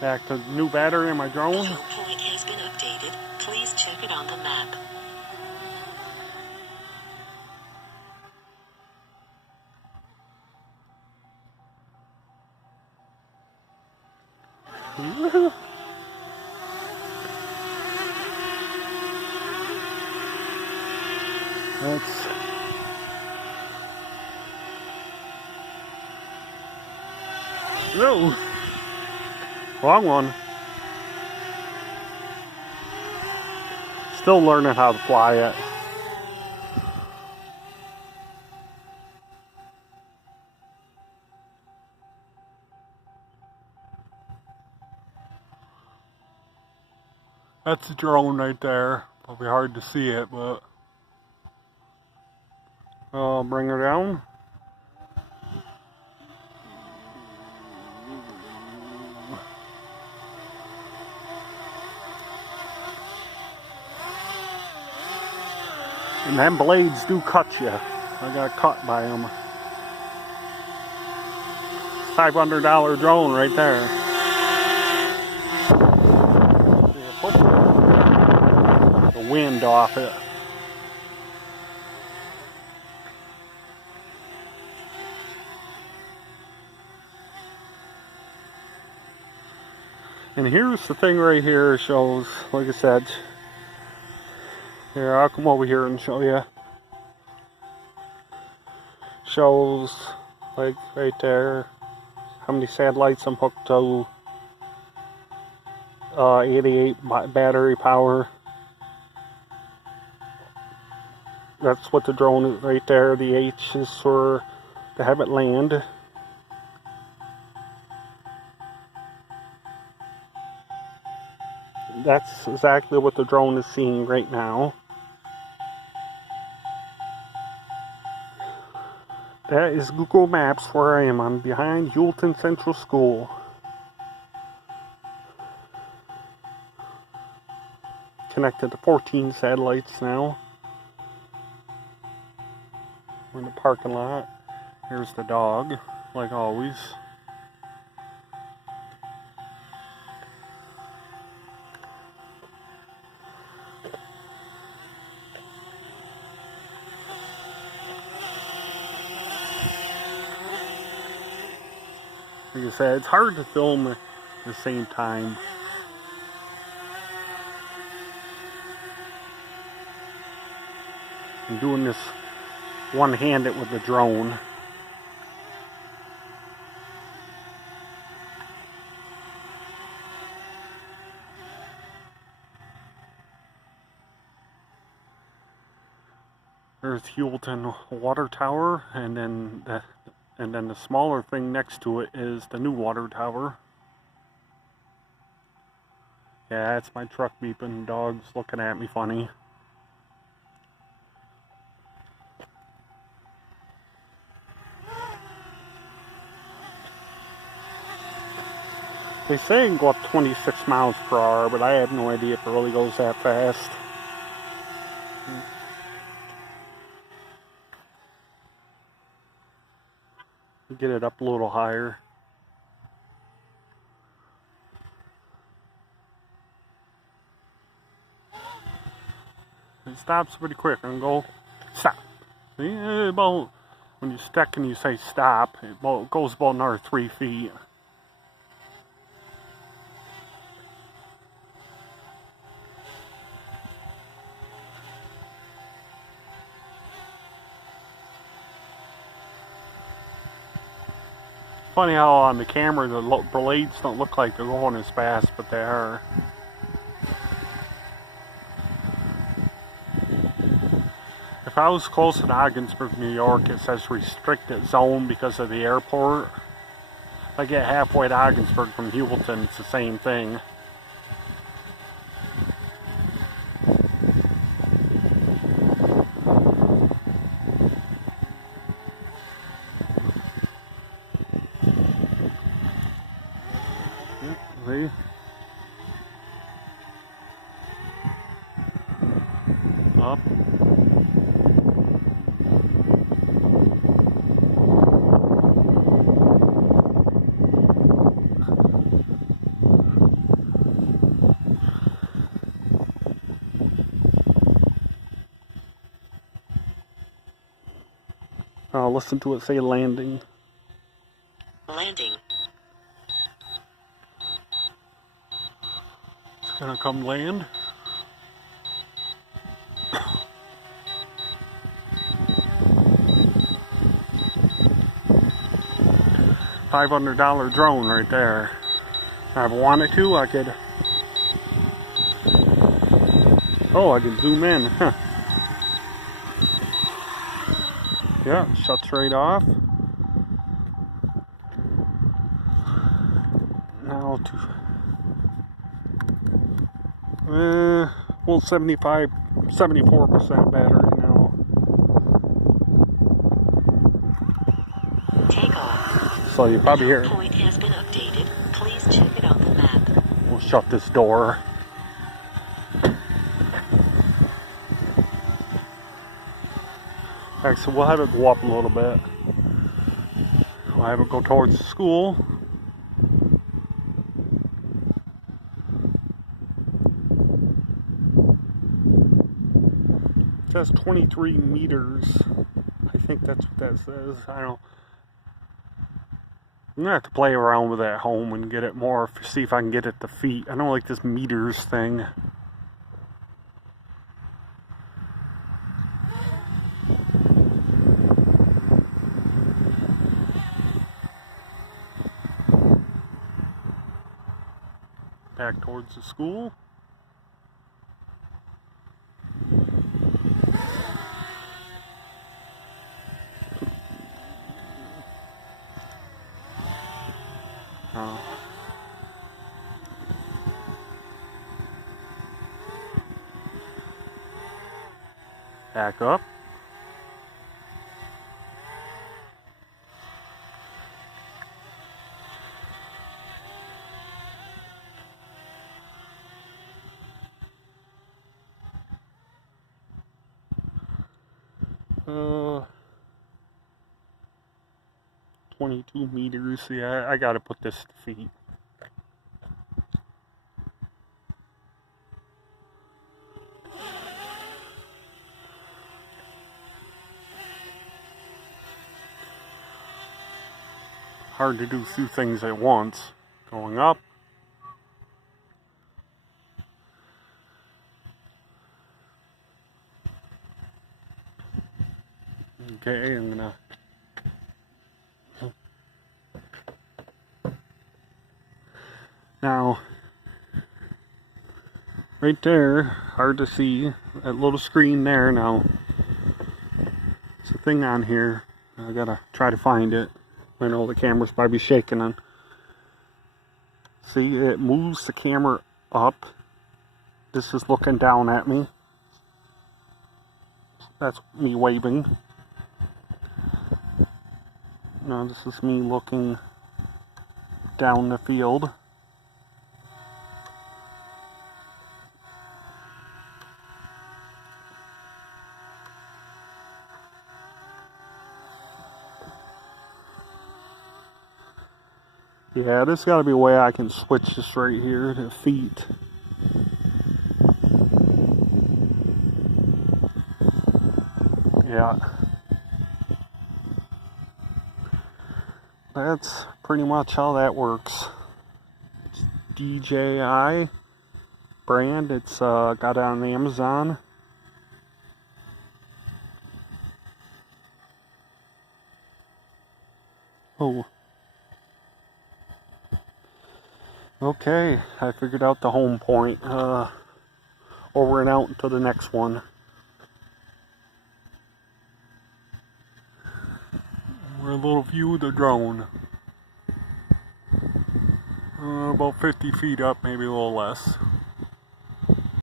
Back to new battery in my drone. The home point has been updated. Please check it on the map. That's no wrong one. Still learning how to fly it. That's a drone right there. Probably hard to see it, but I'll bring her down. And them blades do cut you. I got cut by them. $500 drone right there. Put the wind off it. And here's the thing right here. It shows, like I said, here, I'll come over here and show you. Shows, like right there, how many satellites I'm hooked to. 88 battery power. That's what the drone is right there. The H is for to have it land. That's exactly what the drone is seeing right now. That is Google Maps where I am. I'm behind Heuvelton Central School. Connected to 14 satellites now. We're in the parking lot. Here's the dog, like always. Like I said, it's hard to film at the same time. I'm doing this one-handed with the drone. There's Heuvelton Water Tower, and then the smaller thing next to it is the new water tower. Yeah, that's my truck beeping. Dog's looking at me funny. They say it can go up 26 miles per hour, but I have no idea if it really goes that fast. Get it up a little higher. It stops pretty quick and go stop. See, about when you stick and you say stop, it goes about another 3 feet. Funny how on the camera the blades don't look like they're going as fast, but they are. If I was close to Ogdensburg, New York, it says restricted zone because of the airport. If I get halfway to Ogdensburg from Heuvelton, it's the same thing. See? Up. Listen to it say landing. Landing. It's gonna come land. $500 drone right there. If I wanted to, I could. Oh, I can zoom in. Huh. Yeah, shuts right off. Now to well, 74% battery now. Takeoff. So you probably hear. Point has been updated. Please check it on the map. We'll shut this door. Alright, so we'll have it go up a little bit. We'll have it go towards the school. It says 23 meters. I think that's what that says. I don't. I'm gonna have to play around with it at home and get it more. See if I can get it to feet. I don't like this meters thing. Back towards the school. Back up. Uh, 22 meters. Yeah, I gotta put this to feet. Hard to do two things at once. Going up. Okay, I'm gonna. Now, right there, hard to see, that little screen there now. It's a thing on here. I gotta try to find it. I know the camera's probably shaking on. See, it moves the camera up. This is looking down at me. That's me waving. Now this is me looking down the field. Yeah, there's got to be a way I can switch this right here to feet. Yeah. That's pretty much how that works. It's DJI brand. It's got it on Amazon. Oh. Okay, I figured out the home point. Over and out until the next one. We're a little view of the drone. About 50 feet up, maybe a little less.